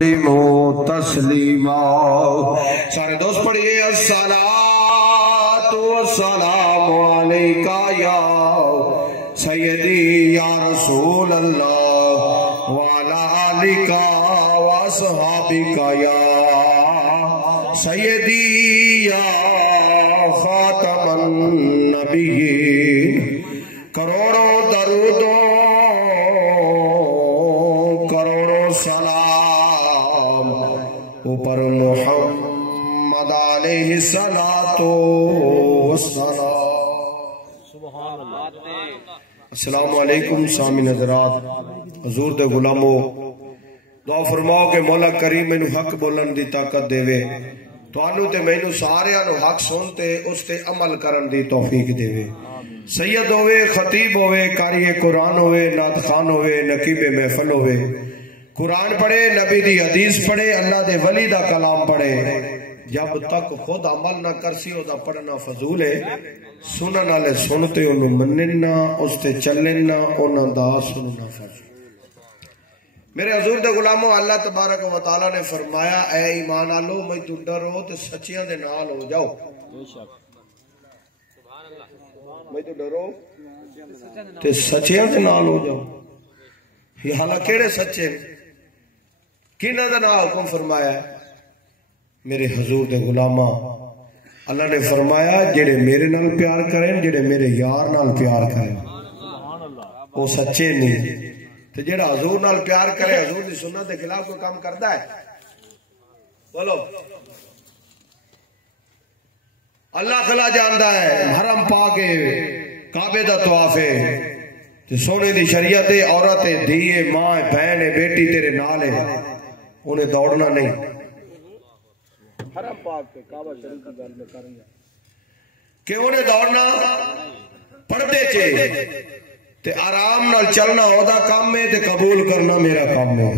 تسلیما سارے دوست پڑھئے الصلاۃ والسلام علیکہ یا سیدی یا رسول اللہ وعلی آلکہ واصحابکہ یا سیدی یا خاتم النبیین کروڑوں درودوں کروڑوں سلام اوپر محمد علیہ السلام علیکم سامعین حضرات حضور دے غلامو دعا فرماؤ کہ مولا کریم مینو حق بولن دی طاقت دے وے توانو تے مینو سارے انو حق سنتے اس تے عمل کرن دی توفیق دے وے سید ہوئے خطیب ہوئے قاری قرآن ہوئے نعت خان ہوئے نقیب محفل ہوئے قرآن پڑھے نبی دی حدیث پڑھے اللہ دے ولی دا کلام پڑھے جب تک خود عمل نہ کرسی او دا پڑھنا فضول ہے سنن والے سنتے انہوں مننا اس تے چلنا انہوں دا سننا فضول میرے حضور دے غلاموں اللہ تبارک و تعالیٰ نے فرمایا اے ایمان آلو میں تو ڈرو تے سچیاں دے نال ہو جاؤ میں تو ڈرو تے سچیاں دے نال ہو جاؤ یہ حالہ کیڑے سچے کینہ دا نا حکم فرمایا ہے میرے حضور دے غلامہ اللہ نے فرمایا جڑے میرے نال پیار کریں جڑے میرے یار نال پیار کریں وہ سچے نہیں تو جڑا حضور نال پیار کرے حضور دی سنت دے خلاف کوئی کام کرتا ہے بولو اللہ خلا جاندہ ہے حرم پاکے کعبے دا طواف ہے سونے دی شریعت عورت دھیے ماں بہن بیٹی تیرے نال ہے انہیں دوڑنا نہیں حرم پاک کے کعبہ شریف کی گل میں کریں گے کہ انہیں دوڑنا پردے چے تے آرام نال چلنا ہودا کام میں تے قبول کرنا میرا کام میں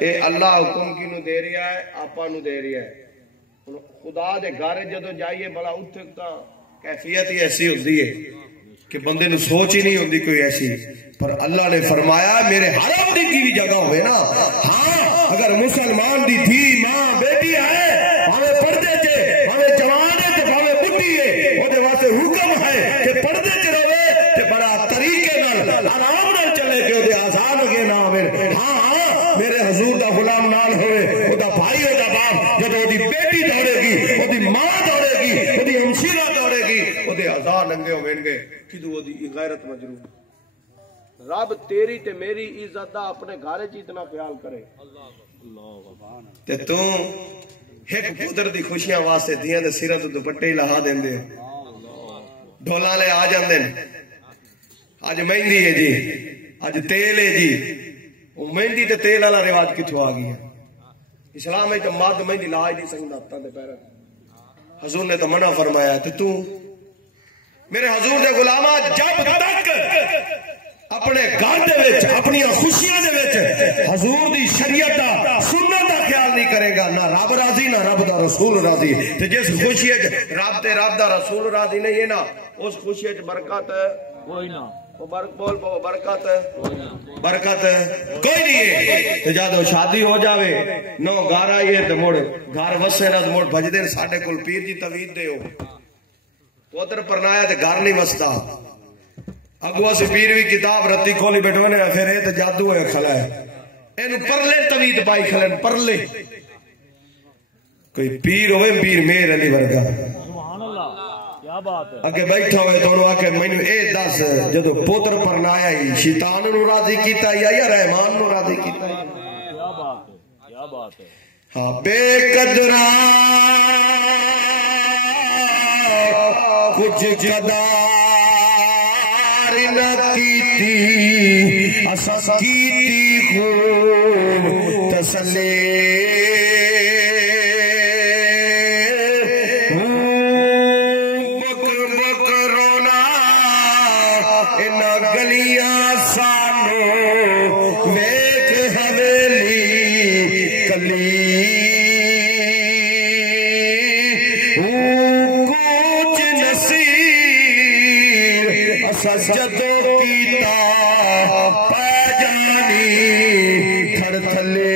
اے اللہ حکم کی نو دے رہا ہے آپا نو دے رہا ہے خدا دے گھر جدو جائیے بڑا اتھکتا کیفیت ہی ایسی ہوتی ہے کہ بندے نے سوچ ہی نہیں ہوتی کوئی ایسی پر اللہ نے فرمایا میرے حرم دی کی بھی جگہ ہوئے نا ہاں اگر مسلمان دی تھی ماں بیٹی ہے ہمیں پردے چے ہمیں جوانے چے ہمیں بڑی ہے وہ دے واسے حکم ہے کہ پردے چے روے تے بڑا طریقے نال آرام نال چلے کہ وہ دے آزان کے نام ہے ہاں میرے حضور دا غلام نال ہوئے وہ دا بھائی ہو دا باپ جب وہ دی بیٹی دوڑے گی وہ دی ماں دوڑے گی وہ دی ہمشیرہ دوڑے گی وہ دے آزان ننگے ہوئے گے کدو وہ دی غیرت مجروب رب تیری تے میری عزت دا اپنے گھارے چی اتنا خیال کرے تے تو ایک پودر دی خوشیاں واسطے دیاں دے سیرہ تو دوپٹے ہی لہا دیں دے ڈھولا لے آ جان دیں آج مہندی ہے جی آج تیل ہے جی وہ مہندی تے تیل والا رواج کتھوں آ گئی ہے اسلام ہے تو مرد مہندی لا ہی نہیں سکتا ہاتھاں دے پیراں حضور نے تو منع فرمایا تے تو میرے حضور دے غلامہ جب تک اپنے گھر دے وچ اپنی خوشیاں دے وچ حضور دی شریعت دا سنت دا خیال نہیں کرے گا نہ رب راضی نہ رب دا رسول راضی تے جس خوشی وچ رب تے رب دا رسول راضی نہیں ہے نا اس خوشی وچ برکت کوئی نہ وہ بول برکت کوئی نہیں ہے تے جادو شادی ہو جاوے نو گھر آئیے تے مڑ گھر وسے نہ مڑ بھج دین ساڈے کول پیر جی توید دیو تو ادھر پرنایا تے گھر نہیں وسدا اگوا سے پیروی کتاب رتی کھولی بیٹھونے پھر یہ تو جادو ہے کھلا ہے اینو پرلے توید پائی کھلن پرلے کوئی پیر ہوئے پیر میر علی ورگا سبحان اللہ کیا بات ہے اگے بیٹھا ہوئے تو انہوں آکے میں نے اے دس جدو پوتر پرنایا ہی شیطان نو راضی کیتا یا رحمان نو راضی کیتا کیا بات ہے کیا بات ہے ہاں بے قدرہ کچھ قدر نہ کیتی اساس کیتی ہو تسلے بکر بکر رونا ان گلیاں سانو ویک حویلی کلی کچھ نصیر اساس جدو کیتا پہ جانی تھلے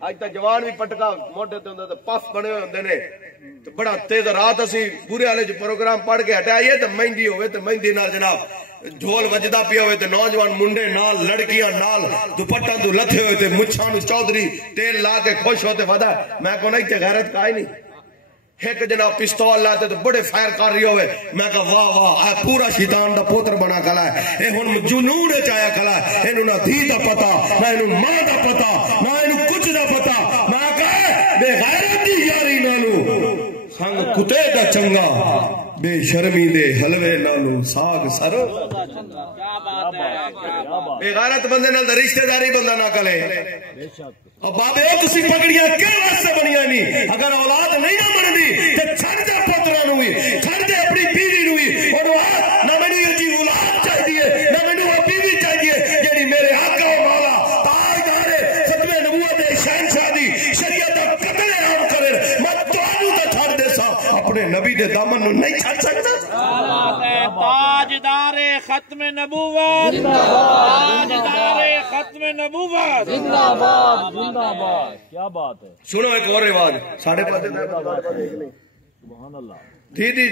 آج تا جوان بھی پٹکا موٹے تے ہوندے تے پف بنے ہوئے ہوندے نے تے بڑا تیز رات اسی بورے والے جو پروگرام پڑھ کے ہٹائیے تے مہندی ہوئے تے مہندی نال جناب ڈھول وجدا پیا ہوئے تے نوجوان منڈے نال لڑکیاں نال دوپٹا تو لتھے ہوئے تے مچھاں نو چودھری تیل لا کے خوش ہوتے ودا میں کو نہیں تے غیرت کا ہی نہیں ایک جناب پستول لاتے تو بڑے فائر کر رہی ہوئے میں کہا واہ واہ اے پورا شیطان دا پوتر بنا کھلا ہے اے ہن جنون چایا کھلا ہے اینو نہ دھی دا پتا نہ اینو ماں دا پتا نہ اینو کچھ دا پتا میں کہا بے غیرت دی یاری نالو سنگ کتے دا چنگا بے شرمی دے حلوے نالو ساگ سر بے غیرت بندے نال رشتہ داری بندہ نہ کلے اور بابے او کسی پگڑیاں کے واسطے بنیا نہیں اگر اولاد نہیں نہ بننی تے چھڑ دے پتراں نو وی چھڑ دے اپنی بیوی نو وی اور نہ مینوں جی اولاد چاہیے نہ مینوں بیوی چاہیے جیڑی میرے آقا و مولا تاجدار ختم نبوت دے شہنشاہ دی شریعت دا قتل عام کرے میں تانوں تے چھڑ دے سا اپنے نبی دے دامن نو نہیں چھڑ سکدا تاجدار ختم نبوت تاجدار ختم نبوت زندہ باد زندہ باد کیا بات ہے سنو ایک اور رواج ساڑھے پاتے سبحان اللہ دی دی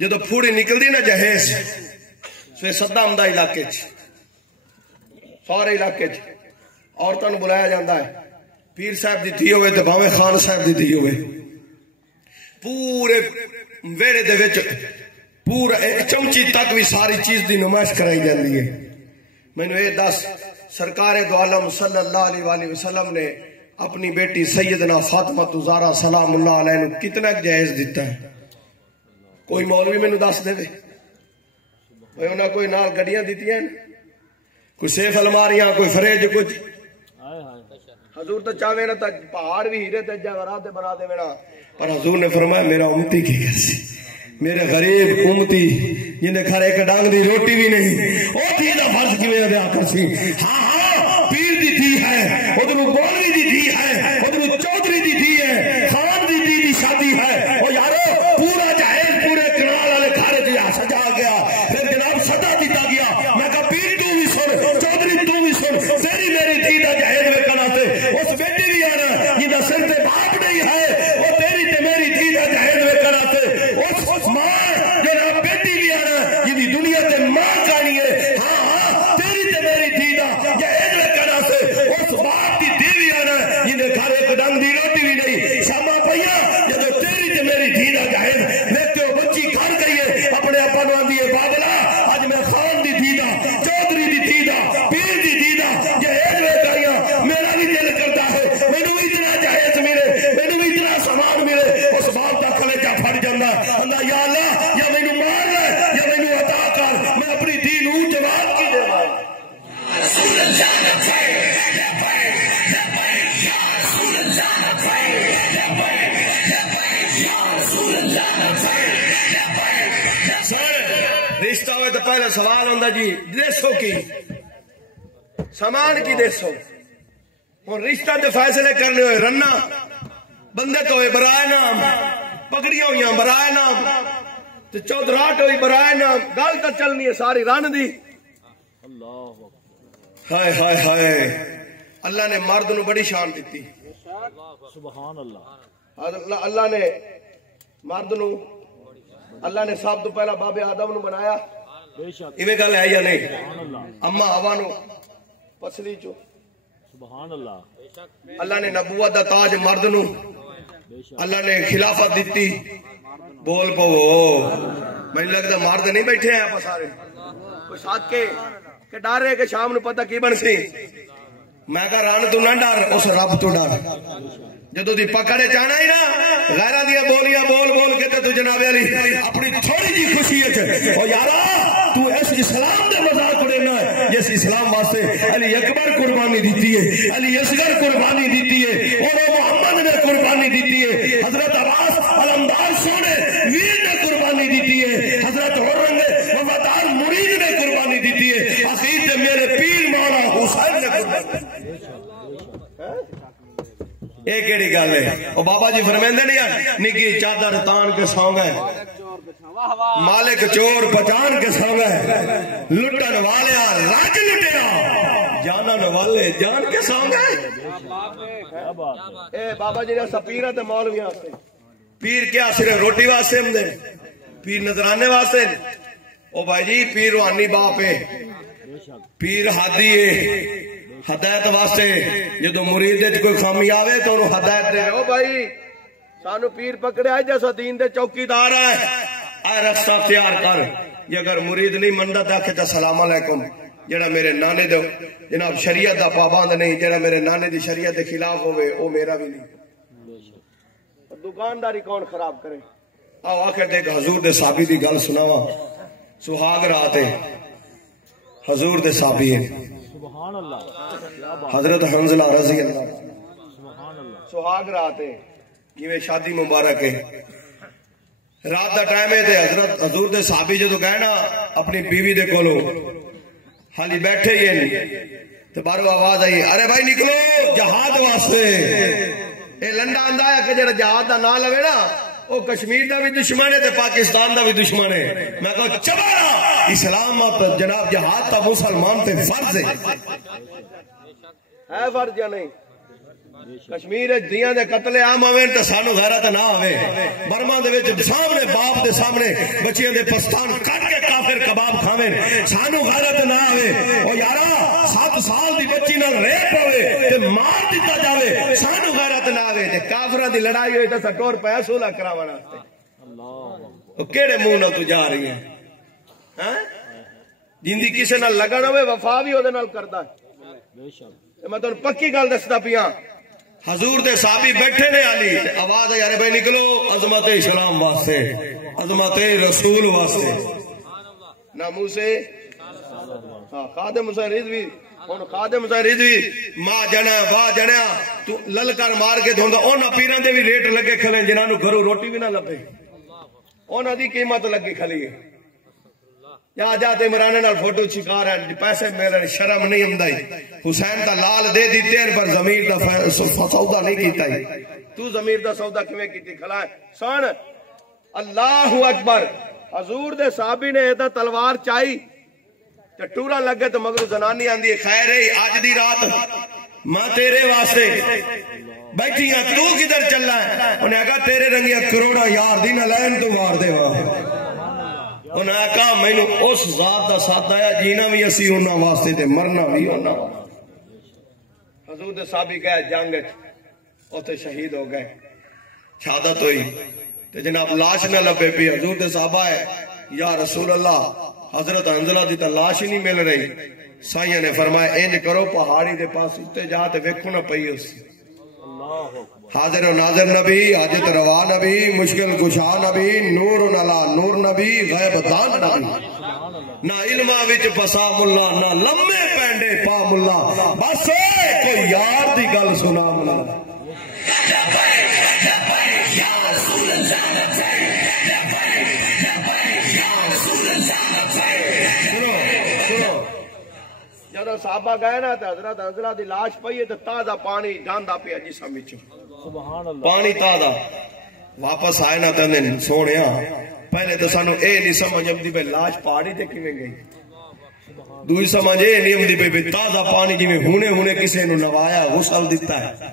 جدو پھوڑی نکل دی نا جہیز سوے صدام دا علاقے سارے علاقے عورتوں نے بلایا جاندہ ہے پیر صاحب دی تھی ہوئے تے بھاوے خان صاحب دی تھی ہوئے پورے ویڑے دے وچ پورا ایک چمچی تک بھی ساری چیز دی نمائش کرائی جاندی ہے میں نے یہ دس سرکار دو عالم صلی اللہ علیہ وآلہ وسلم نے اپنی بیٹی سیدنا فاطمہ زہرا سلام اللہ علیہ نے کتنا جہیز دیتا ہے کوئی مولوی میں نے دس دے دے انہاں کوئی نال گڑیاں دیتی ہیں کوئی سیف الماریاں کوئی فریج کچھ حضور تو چاہوے نا تا پہاڑ بھی ہیرے تے جواہرات بنا دے میرا پر حضور نے فرمایا میرا امتی کی کرسی میرے غریب امتی جنہیں گھر ایک ڈانگ دی روٹی بھی نہیں او تھی دا فرض کی میں ادا کرسی ہاں ہاں پیر دی تھی ہے ادھر بولوی دی تھی ہے ادھر چودھری دی تھی ہے خان دی شادی ہے او یارو پورا جہیز پورے کنال والے گھر دیا سجا گیا پھر جناب صدا دیتا گیا میں کہا پیر تو بھی سن چودھری تو بھی سن تیری میری تھی دا جہیز میں کنا تے اس بیٹی بھی آنا جنہ سر تے باپ نہیں ہے وہ تیری تے میری تھی دا جہیز میں کنا تے اس ماں جناب بیٹی بھی آنا یہ دنیا تے ماں کہانی ہے ہاں ہاں تیری تے میری تھی دا جہیز میں کنا تے اس باپ کی تھی بھی آنا جنہیں گھر ایک ڈنگ دی روٹی بھی نہیں شامہ پہیا جب تیری تے میری تھی دا جہیز لیتے ہو بچی گھر گئی ہے اپنے اپا نو آندی ہے بابلا آج میں خان دی تھی دا چودھری دی تھی دا پیر دی تھی دا جہیز میں کہیا میرا بھی دل کرتا ہے میں نے اتنا جہیز ملے میں نے اتنا سامان ملے اس باپ کا کلیجہ پھٹ جانا اللہ یا اللہ یا میں نے مار لے یا میں نے عطا کر میں اپنی دین ہوں جواب کی دے رسول اللہ رشتہ ہوئے تو پہلے سوال ہوندہ جی دیسو کی سامان کی دیسو اور رشتہ دے فیصلے کرنے ہوئے رنہ بندے تو ہوئے برائے نام پکڑیاں ہوئیاں برائے نام تو چودراٹ ہوئی برائے نام گال کا چلنی ہے ساری رن دی ہائے ہائے ہائے اللہ نے مرد نو بڑی شان دیتی سبحان اللہ اللہ نے مرد نو اللہ نے سب تو پہلا باب آدم نو بنایا ایویں گل ہے یا نہیں اما ہوا نو پسلی چو سبحان اللہ اللہ نے نبوت دا تاج مرد نو اللہ نے خلافت دیتی بول پو میں لگتا مرد نہیں بیٹھے ہیں آپ سارے کوئی ساتھ کے کہ ڈر رہے کہ شام نو پتہ کی بن سی میں کہا ران تو نہ ڈر اس رب تو ڈر جدو دی پکڑے جانا ہی نا غیرہ دیا بولیاں بول بول کے تو جناب علی اپنی تھوڑی جی خوشی ہے او یارا تو اس اسلام دے مذاق اڑے نا جس اسلام واسطے علی اکبر قربانی دیتی ہے علی اصغر قربانی دیتی ہے اور محمد نے قربانی دیتی ہے حضرت عباس علمدار سونے ویر نے قربانی دیتی ہے حضرت اورنگ وفادار مرید نے قربانی دیتی ہے اخیر تے میرے پیر مولا حسین نے قربانی ایک ایڑی گل ہے او بابا جی فرمیندے نہیں نکی چادر تان کے سو گئے مالک چور پہچان کے سانگ ہے، لٹن والے راج لٹیا، جانن والے جان کے سانگ ہے۔ اے بابا جی نے سپیرہ تے مولویاں سے پیر کیا صرف روٹی واسطے ہم دے، پیر نظرانے واسطے؟ او بھائی جی پیر روحانی باپ ہے، پیر ہادی ہے، ہدایت واسطے جدو مرید وچ کوئی خامی آوے تو انہوں ہدایت دے۔ او بھائی سانو پیر پکڑے آئے جیسا دین دے چوکیدار ہے، اے رستہ اختیار کر، یہ اگر مرید نہیں مندا تا کہ السلام علیکم، جڑا میرے نانے دے جناب شریعت دا پابند نہیں، جڑا میرے نانے دی شریعت دے خلاف ہوئے او میرا بھی نہیں۔ دکانداری کون خراب کرے؟ آو آخر دیکھ حضور دے صحابی دی گل سناوا، سہاگ رات ہے، حضور دے صحابی ہے حضرت حنظلہ رضی اللہ، سہاگ رات ہے، یہ شادی مبارک ہے، رات دا ٹائم ہے تے حضرت حضور دے صحابی جو گئے نا اپنی بیوی دے کولو حالی بیٹھے ہی تے بارو آواز آئی، ارے بھائی نکلو جہاد واسطے۔ اے لنڈا آندا ہے کہ جڑا جہاد دا نام لوے نا وہ کشمیر دا بھی دشمن ہے تے پاکستان دا بھی دشمن ہے۔ میں کہا چبارا اسلام جناب جہاد تا مسلمان تے فرض ہے فرض یا نہیں؟ کشمیر دیاں دے قتل عام ہوئے تو سانو غیرت نہ ہوئے، برما دے وچ سامنے باپ دے سامنے بچیاں دے پستان کٹ کے کافر کباب کھاویں، سانو غیرت نہ ہوئے۔ او یارا 7 سال دی بچی نال ریپ ہوئے تے مار دتا جاوے، سانو غیرت نہ ہوئے۔ تے کافراں دی لڑائی ہوئی تے سٹور پیا صلح کراون واسطے، او کیڑے منہ نال تو جا رہی ہیں؟ ہاں جیندی کسے نال لگن ہوئے وفا بھی اودے نال کردا ہے۔ میں تانوں پکی گل دسدا پیاں، حضور دے صحابی بیٹھے نے علی آواز ہے، یارے بھائی نکلو عظمت اسلام واسطے، عظمت رسول واسطے، ناموس سے خادم حسین رضوی ہن خادم حسین رضوی ماں جنا با جنا تو للکار مار کے دھوندا انہاں پیراں دے بھی ریٹ لگے کھلے جنہاں نوں گھروں روٹی بھی نہ لبے، انہاں دی قیمت لگی کھلی ہے۔ یا جاتے عمران نال فوٹو چھکار ہے، پیسے ملن شرم نہیں ہمدائی، حسین دا لال دے دیتے ہیں پر ضمیر دا سودا نہیں کیتا ہی، تو ضمیر دا سودا کیویں کیتی کھلا ہے؟ سن اللہ اکبر، حضور دے صحابی نے ایدہ تلوار چائی تے ٹورا لگے تو مگر زنانی آندی ہے، خیر ہے آج دی رات ماں تیرے واسطے بیٹھی ہیں، تو کدھر چلا ہے؟ انہیں کہا تیرے رنگیاں کروڑا یار دی نہ لین تو مار دے وہاں۔ انہوں نے کہا میں نے اس ذات دا ساتھ آیا جینا بھی اسی انہاں واسطے تے مرنا بھی انہاں۔ حضور دے صحابی کہا جنگ اوتے شہید ہو گئے، شہادت ہوئی تے جناب لاش نہ لبے پی۔ حضور دے صحابہ ہے یا رسول اللہ حضرت حنظلہ دی تا لاش ہی نہیں مل رہی۔ سائیہ نے فرمایا انج کرو پہاڑی دے پاس اتے جا تے ویکھو نہ پئی اس حاضر و ناظر نبی، حاجت روا نبی، مشکل کشا نبی، نور نلا نور نبی، غیب دان نبی، نہ علمہ وچ پسا ملا نہ لمے پینڈے پا ملا، بس کوئی یار دی گل سنا ملا۔ جدو صحابہ گئے نا تو حضرت حنظلہ دی لاش پئی تو تازہ پانی ڈاندا پیا جسم وچوں، پانی تازہ۔ واپس آئے نا تندن سونیا پہلے تو سانو اے نہیں سمجھ آمدی پہ لاش پہاڑی تے کیویں گئی، دوئی سمجھ اے نہیں آمدی پہ تازہ پانی جویں ہونے ہونے کسے نو نوایا غسل دیتا ہے۔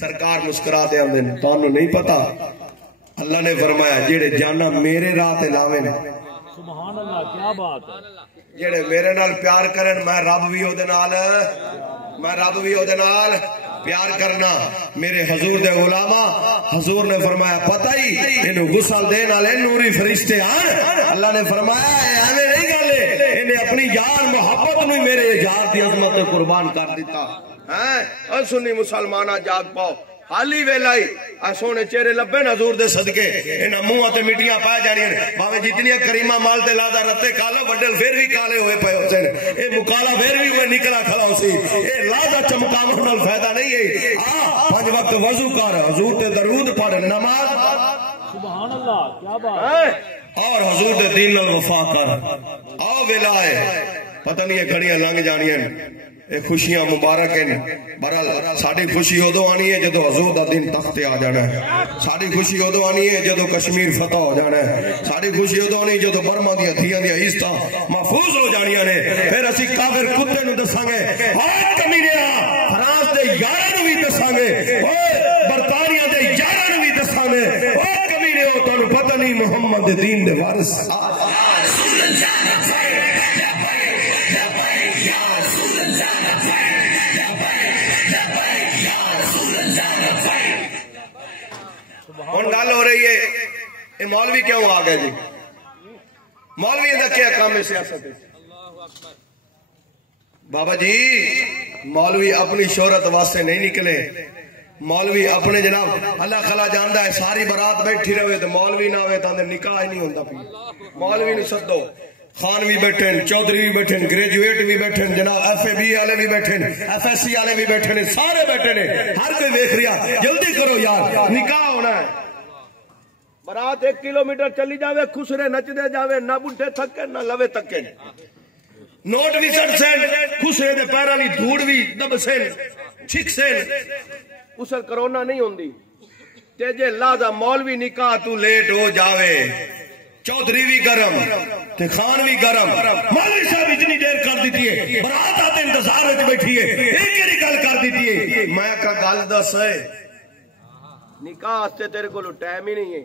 سرکار مسکرا دے آمدن تانوں نہیں پتا اللہ نے فرمایا جڑے جانا میرے راہ تے لاوے نے، سبحان اللہ کیا بات ہے، جڑے میرے نال پیار کرن میں رب بھی او دے نال، میں رب بھی او دے نال پیار کرنا۔ میرے حضور دے غلامہ حضور نے فرمایا پتہ ہی انہوں غسل دے نالے نوری فرشتے آن، اللہ نے فرمایا اے ہمیں نہیں گالے انہیں اپنی جان محبت میں میرے جان دی عظمت قربان کر دیتا ہے۔ اور سنی مسلمانہ جاگ پاؤ حالی ویلائی سونے چہرے لبے حضور دے صدقے انہاں منہ تے مٹیاں پا جانی ہیں، باویں جتنی کریمہ مال تے لادا رتے کالو بڈل پھر بھی کالے ہوئے پے ہوتے ہیں، اے مکالا پھر بھی ہوئے نکلا کھلا ہو سی، اے لادا چمکاون نال فائدہ نہیں ہے۔ 5 وقت وضو کر، حضور تے درود پڑھ، نماز، سبحان اللہ کیا بات، اور حضور دے دین نال وفا کر۔ آؤ ویلا ہے پتہ نہیں یہ گھڑیاں لنگ جانیاں یہ خوشیاں مبارک ہیں. بہرحال ساری خوشی ادو آنی ہے جدو حضور دا دین تخت آ جانا ہے. ساری خوشی ادو آنی ہے جدو کشمیر فتح ہو جانا ہے. ساری خوشی ادو آنی جدو برما دیا دھیاں دیا عزتاں محفوظ ہو جانیاں نے. پھر اسی کافر کتے نو دساں گے ہر کمینیا فرانس دے یاراں نو بھی دساں گے برطانیہ دے یاراں نو بھی دساں گے او کمینے ہو تانوں پتہ نہیں محمد دے دین دے وارث. ہن گل ہو رہی ہے یہ مولوی کیوں آ گئے جی؟ مولوی دا کیا کام ہے سیاست؟ بابا جی مولوی اپنی شہرت واسطے نہیں نکلے. مولوی اپنے جناب اللہ خلا جاندا ہے ساری برات بیٹھی رہے تو مولوی نہ ہوئے تو نکاح ہی نہیں ہوندا پی. مولوی نہیں سدو خان بھی بیٹھے چودھری بھی بیٹھے گریجویٹ بھی بیٹھے جناب ایف اے بی والے بھی بیٹھے ایف ایس سی والے بھی بیٹھے سارے بیٹھے نے. ہر کوئی دیکھ رہا جلدی کرو یار نکاح ہونا ہے. برات 1 کلومیٹر چلی جاوے خسرے نچدے جاوے نہ بڈھے تھکے نہ لوے تھکے. نوٹ بھی چڑھ سین خسرے دے پیراں دی دھوڑ بھی دب سین چھک سین. اسل کرونا نہیں ہوندی تے جے لازا مولوی نکاح تو لیٹ ہو جاوے چودھری بھی گرم تے خان بھی گرم. مولوی صاحب اتنی دیر کر دیتی ہے برات آتے انتظار وچ بیٹھی ہے ایک ہی گل کر دیتی ہے. میں کہا گل دس ہے نکاح واسطے تیرے کولو ٹائم ہی نہیں ہے.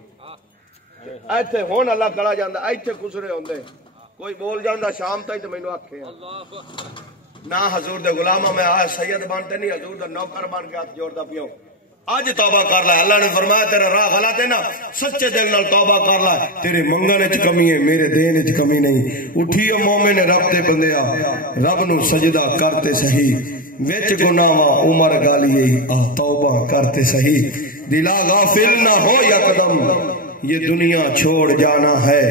ایتھے ہن اللہ کڑا جاندا ایتھے خسرے ہوندے کوئی بول جاندا شام تک تو مینوں آکھے نہ حضور دے غلاماں میں آ سید بنتے نہیں حضور دا نوکر بن کے ہاتھ جوڑدا پیو. اج توبہ کر لے. اللہ نے فرمایا تیرا راہ غلط ہے نا سچے دل نال توبہ کر لے. تیرے منگن وچ کمی ہے میرے دین وچ کمی نہیں. اٹھیو مومن رب تے بندیا رب نو سجدہ کرتے صحیح وچ گناہاں عمر گالیے آ توبہ کرتے صحیح. دلا غافل نہ ہو یکدم یہ دنیا چھوڑ جانا ہے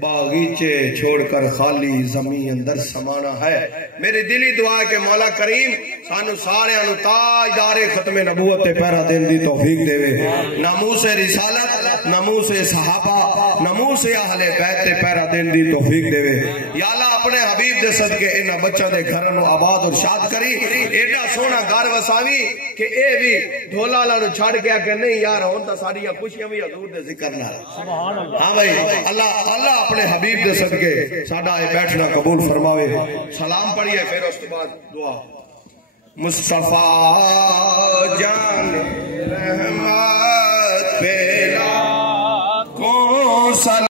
باغیچے چھوڑ کر خالی زمین اندر سمانا ہے. میری دلی دعا ہے کہ مولا کریم سانو سارے انو تاجدار ختم نبوت تے پیرا دین دی توفیق دے وے. ناموس رسالت ناموس صحابہ ناموس اہل بیت تے پیرا دین دی توفیق دے وے. یا اللہ اپنے حبیب دے صدقے انہاں بچوں دے گھراں نو آباد اور شاد کری. ایڈا سونا گھر وساوی کہ اے بھی ڈھولا والا نو چھڑ گیا کہ نہیں یار ہن تا ساڈیاں خوشیاں بھی حضور دے ذکر نال. سبحان اللہ. ہاں بھائی اللہ اپنے حبیب دے صدقے ساڈا اے بیٹھنا قبول فرماوے. سلام پڑھیے پھر اس کے بعد دعا. مصطفیٰ جان رحمت پہ لاکھوں سلام.